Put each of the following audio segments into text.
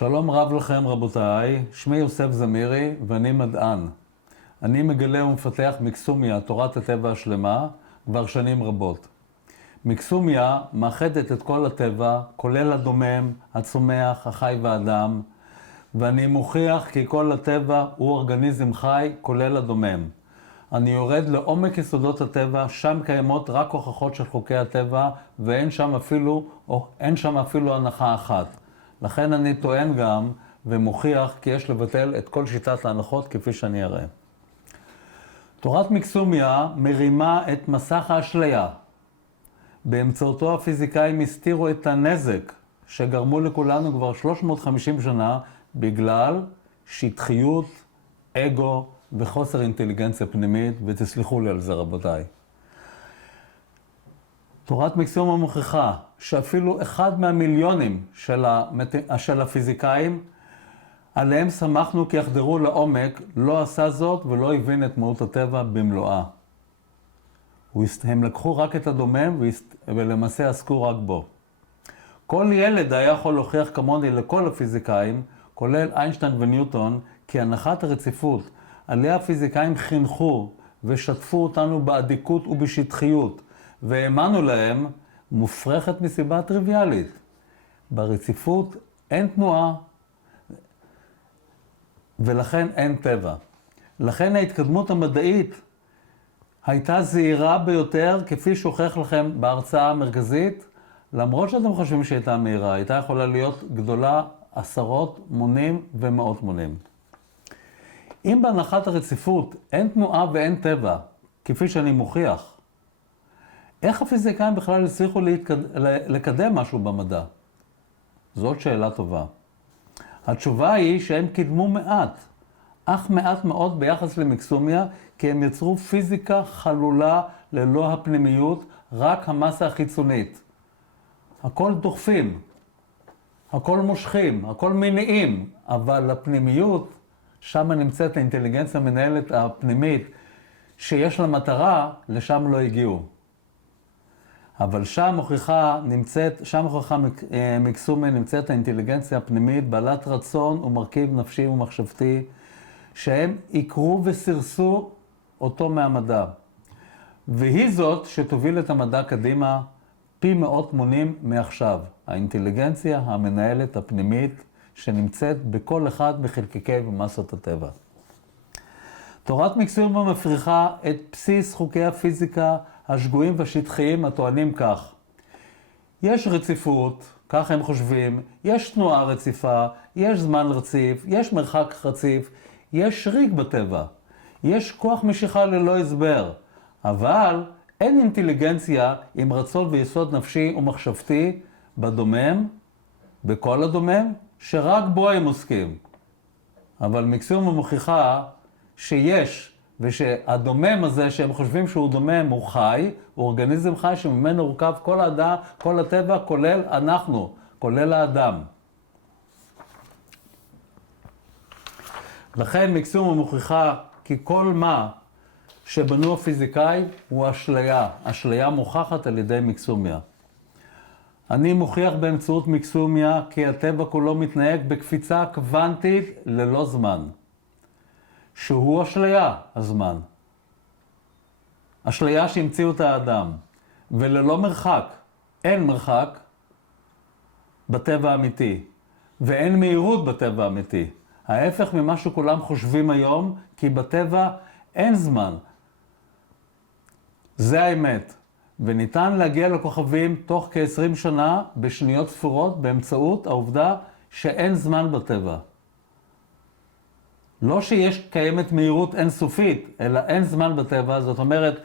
שלום רב לכם רבותיי, שמי יוסף זמירי ואני מדען. אני מגלה ומפתח מיקסומיה, תורת הטבע השלמה, כבר שנים רבות. מיקסומיה מאחדת את כל הטבע, כולל הדומם, הצומח, החי והאדם, ואני מוכיח כי כל הטבע הוא אורגניזם חי, כולל הדומם. אני יורד לעומק יסודות הטבע, שם קיימות רק הוכחות של חוקי הטבע, ואין שם אפילו הנחה אחת. לכן אני טוען גם ומוכיח כי יש לבטל את כל שיטת ההנחות כפי שאני אראה. תורת מיקסומיה מרימה את מסך האשליה. באמצעותו הפיזיקאים הסתירו את הנזק שגרמו לכולנו כבר 350 שנה בגלל שטחיות, אגו וחוסר אינטליגנציה פנימית, ותסלחו לי על זה רבותיי. תורת מיקסומיה מוכיחה שאפילו אחד מהמיליונים של הפיזיקאים, עליהם שמחנו כי יחדרו לעומק, לא עשה זאת ולא הבין את מהות הטבע במלואה. הם לקחו רק את הדומם ולמעשה עסקו רק בו. כל ילד היה יכול להוכיח כמוני לכל הפיזיקאים, כולל איינשטיין וניוטון, כי הנחת הרציפות עליה הפיזיקאים חינכו ושתפו אותנו באדיקות ובשטחיות, והאמנו להם, מופרכת מסיבה טריוויאלית. ברציפות אין תנועה, ולכן אין טבע. לכן ההתקדמות המדעית הייתה זהירה ביותר, כפי שהוכח לכם בהרצאה המרכזית, למרות שאתם חושבים שהייתה מהירה, הייתה יכולה להיות גדולה עשרות מונים ומאות מונים. אם בהנחת הרציפות אין תנועה ואין טבע, כפי שאני מוכיח, איך הפיזיקאים בכלל הצליחו לקדם משהו במדע? זאת שאלה טובה. התשובה היא שהם קידמו מעט, אך מעט מאוד ביחס למיקסומיה, כי הם יצרו פיזיקה חלולה ללא הפנימיות, רק המסה החיצונית. הכל דוחפים, הכל מושכים, הכל מניעים, אבל הפנימיות, שם נמצאת האינטליגנציה המנהלת הפנימית, שיש לה מטרה, לשם לא הגיעו. אבל שם הוכחה מיקסומיה נמצאת האינטליגנציה הפנימית, בעלת רצון ומרכיב נפשי ומחשבתי, שהם עיקרו וסרסו אותו מהמדע. והיא זאת שתוביל את המדע קדימה פי מאות מונים מעכשיו. האינטליגנציה המנהלת הפנימית שנמצאת בכל אחד מחלקיקי ומסות הטבע. תורת מיקסומיה מפריכה את בסיס חוקי הפיזיקה השגויים והשטחיים הטוענים כך. יש רציפות, כך הם חושבים, יש תנועה רציפה, יש זמן רציף, יש מרחק רציף, יש ריק בטבע, יש כוח משיכה ללא הסבר, אבל אין אינטליגנציה עם רצון ויסוד נפשי ומחשבתי בדומם, בכל הדומם, שרק בו הם עוסקים. אבל מיקסומיה מוכיחה שיש, ושהדומם הזה שהם חושבים שהוא דומם הוא חי, הוא אורגניזם חי שממנו הורכב כל הטבע, כולל אנחנו, כולל האדם. לכן מיקסומיה מוכיחה כי כל מה שבנו הפיזיקאים הוא אשליה. אשליה מוכחת על ידי מיקסומיה. אני מוכיח באמצעות מיקסומיה כי הטבע כולו מתנהג בקפיצה קוונטית ללא זמן. שהוא אשליה, הזמן. אשליה שהמציאו את האדם. וללא מרחק. אין מרחק בטבע האמיתי. ואין מהירות בטבע האמיתי. ההפך ממה שכולם חושבים היום, כי בטבע אין זמן. זה האמת. וניתן להגיע לכוכבים תוך כ-20 שנה בשניות ספורות באמצעות העובדה שאין זמן בטבע. לא שיש קיימת מהירות אינסופית, אלא אין זמן בטבע. זאת אומרת,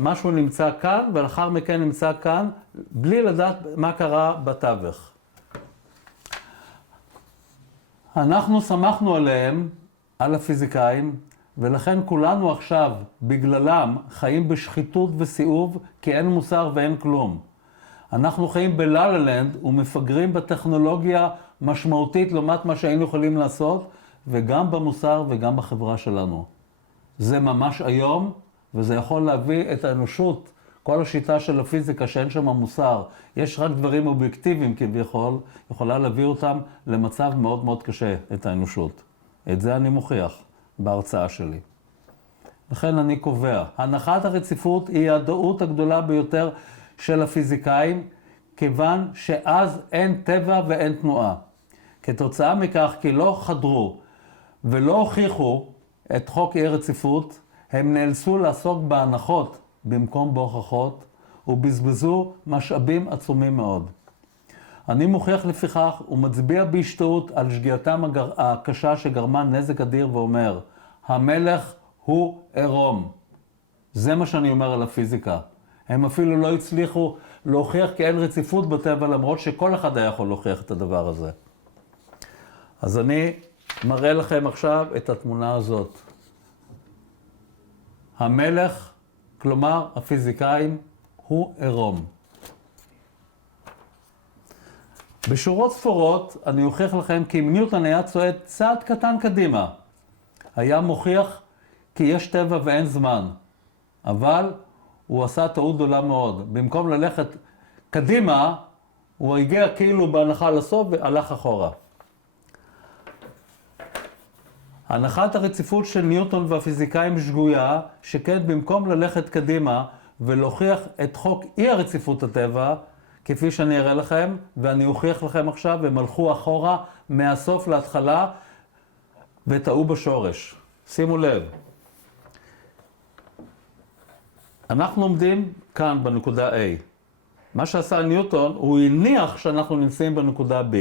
משהו נמצא כאן ולאחר מכן נמצא כאן, בלי לדעת מה קרה בתווך. אנחנו שמחנו עליהם, על הפיזיקאים, ולכן כולנו עכשיו, בגללם, חיים בשחיתות וסיאוב, כי אין מוסר ואין כלום. אנחנו חיים בלה-לה-לנד ומפגרים בטכנולוגיה משמעותית לעומת מה שהיינו יכולים לעשות, וגם במוסר וגם בחברה שלנו. זה ממש היום, וזה יכול להביא את האנושות כל השיטה של הפיזיקה שאין שם מוסר, יש רק דברים אובייקטיביים כביכול, יכולה להביא אותם למצב מאוד מאוד קשה, את האנושות. את זה אני מוכיח בהרצאה שלי. לכן אני קובע, הנחת הרציפות היא הדעות הגדולה ביותר של הפיזיקאים, כיוון שאז אין טבע ואין תנועה. כתוצאה מכך, כי לא חדרו ולא הוכיחו את חוק אי הרציפות, הם נאלצו לעסוק בהנחות במקום בהוכחות, ובזבזו משאבים עצומים מאוד. אני מוכיח לפיכך ומצביע בהשתאות על שגיאתם הקשה שגרמה נזק אדיר ואומר, המלך הוא עירום. זה מה שאני אומר על הפיזיקה. הם אפילו לא הצליחו להוכיח כי אין רציפות בטבע, למרות שכל אחד היה יכול להוכיח את הדבר הזה. אז אני מראה לכם עכשיו את התמונה הזאת. המלך, כלומר הפיזיקאים, הוא עירום. בשורות ספורות אני אוכיח לכם כי אם ניוטון היה צועד צעד קטן קדימה, היה מוכיח כי יש טבע ואין זמן. אבל הוא עשה טעות גדולה מאוד. במקום ללכת קדימה, הוא הגיע כאילו בהנחה לסוף והלך אחורה. הנחת הרציפות של ניוטון והפיזיקאים שגויה, שכן במקום ללכת קדימה ולהוכיח את חוק אי הרציפות הטבע, כפי שאני אראה לכם, ואני אוכיח לכם עכשיו, הם הלכו אחורה מהסוף להתחלה וטעו בשורש. שימו לב. אנחנו עומדים כאן בנקודה A. מה שעשה ניוטון, הוא הניח שאנחנו נמצאים בנקודה B.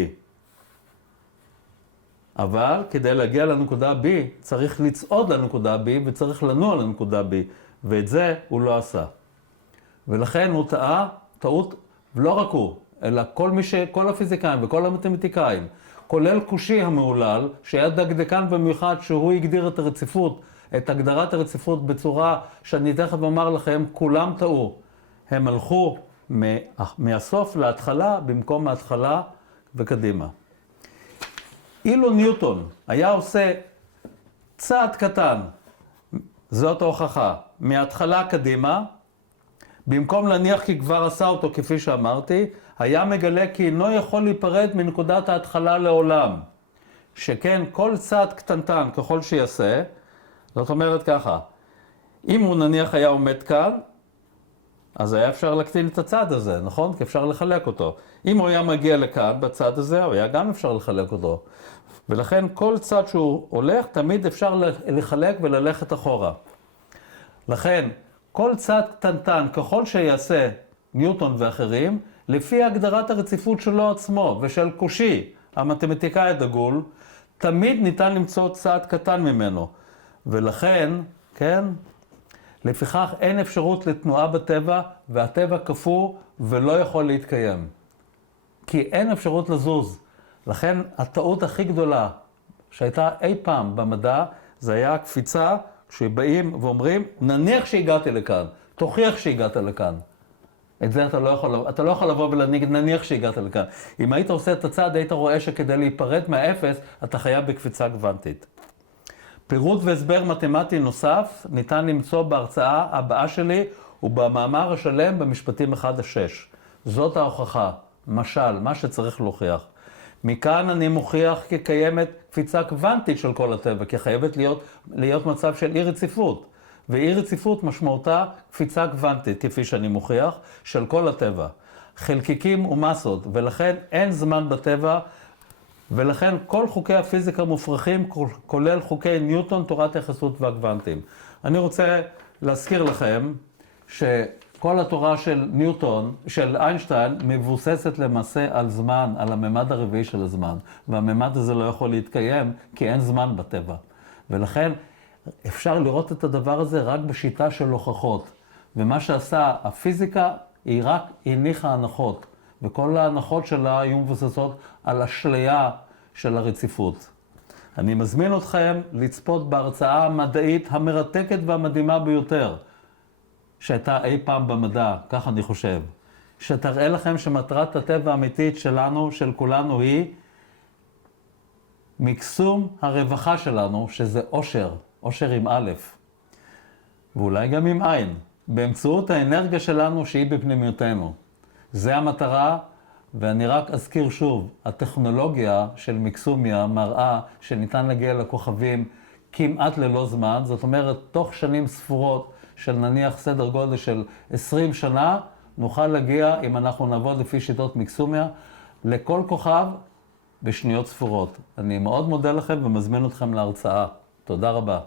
אבל כדי להגיע לנקודה B, צריך לצעוד לנקודה B וצריך לנוע לנקודה B, ואת זה הוא לא עשה. ולכן הוא טעה, טעות, ולא רק הוא, אלא כל הפיזיקאים וכל המתמטיקאים, כולל קושי המעולל, שהיה דקדקן במיוחד שהוא הגדיר את הרציפות, את הגדרת הרציפות בצורה שאני תכף אומר לכם, כולם טעו. הם הלכו מהסוף להתחלה במקום מההתחלה וקדימה. אילו ניוטון היה עושה צעד קטן, זאת ההוכחה, מההתחלה קדימה, במקום להניח כי כבר עשה אותו כפי שאמרתי, היה מגלה כי אינו יכול להיפרד מנקודת ההתחלה לעולם. שכן כל צעד קטנטן ככל שיעשה, זאת אומרת ככה, אם הוא נניח היה עומד כאן, אז היה אפשר להקטין את הצעד הזה, נכון? כי אפשר לחלק אותו. אם הוא היה מגיע לכאן, בצד הזה, הוא היה גם אפשר לחלק אותו. ולכן כל צעד שהוא הולך, תמיד אפשר לחלק וללכת אחורה. לכן, כל צעד קטנטן, ככל שיעשה ניוטון ואחרים, לפי הגדרת הרציפות שלו עצמו ושל קושי, המתמטיקאי הדגול, תמיד ניתן למצוא צעד קטן ממנו. ולכן, כן, לפיכך אין אפשרות לתנועה בטבע, והטבע קפוא ולא יכול להתקיים. כי אין אפשרות לזוז. לכן הטעות הכי גדולה שהייתה אי פעם במדע, זה היה הקפיצה שבאים ואומרים, נניח שהגעתי לכאן, תוכיח שהגעת לכאן. את זה אתה לא יכול לבוא ולהגיד, נניח שהגעת לכאן. אם היית עושה את הצעד, היית רואה שכדי להיפרד מהאפס, אתה חייב בקפיצה קוונטית. פירוט והסבר מתמטי נוסף ניתן למצוא בהרצאה הבאה שלי ובמאמר השלם במשפטים 1-6. זאת ההוכחה, משל, מה שצריך להוכיח. מכאן אני מוכיח כי קיימת קפיצה קוונטית של כל הטבע, כי חייבת להיות מצב של אי רציפות. ואי רציפות משמעותה קפיצה קוונטית, כפי שאני מוכיח, של כל הטבע. חלקיקים ומסות, ולכן אין זמן בטבע, ולכן כל חוקי הפיזיקה מופרכים, כולל חוקי ניוטון, תורת היחסות והקוונטים. אני רוצה להזכיר לכם שכל התורה של ניוטון, של איינשטיין, מבוססת למעשה על זמן, על הממד הרביעי של הזמן. והממד הזה לא יכול להתקיים כי אין זמן בטבע. ולכן אפשר לראות את הדבר הזה רק בשיטה של הוכחות. ומה שעשה הפיזיקה, היא רק הניחה הנחות. וכל ההנחות שלה היו מבוססות על אשליה של הרציפות. אני מזמין אתכם לצפות בהרצאה המדעית המרתקת והמדהימה ביותר, שהייתה אי פעם במדע, כך אני חושב. שתראה לכם שמטרת הטבע האמיתית שלנו, של כולנו, היא מקסום הרווחה שלנו, שזה אושר, אושר עם א', ואולי גם עם עין. באמצעות האנרגיה שלנו שהיא בפנימיותנו. זה המטרה, ואני רק אזכיר שוב, הטכנולוגיה של מיקסומיה מראה שניתן להגיע לכוכבים כמעט ללא זמן, זאת אומרת, תוך שנים ספורות של נניח סדר גודל של 20 שנה, נוכל להגיע, אם אנחנו נעבוד לפי שיטות מיקסומיה, לכל כוכב בשניות ספורות. אני מאוד מודה לכם ומזמין אתכם להרצאה. תודה רבה.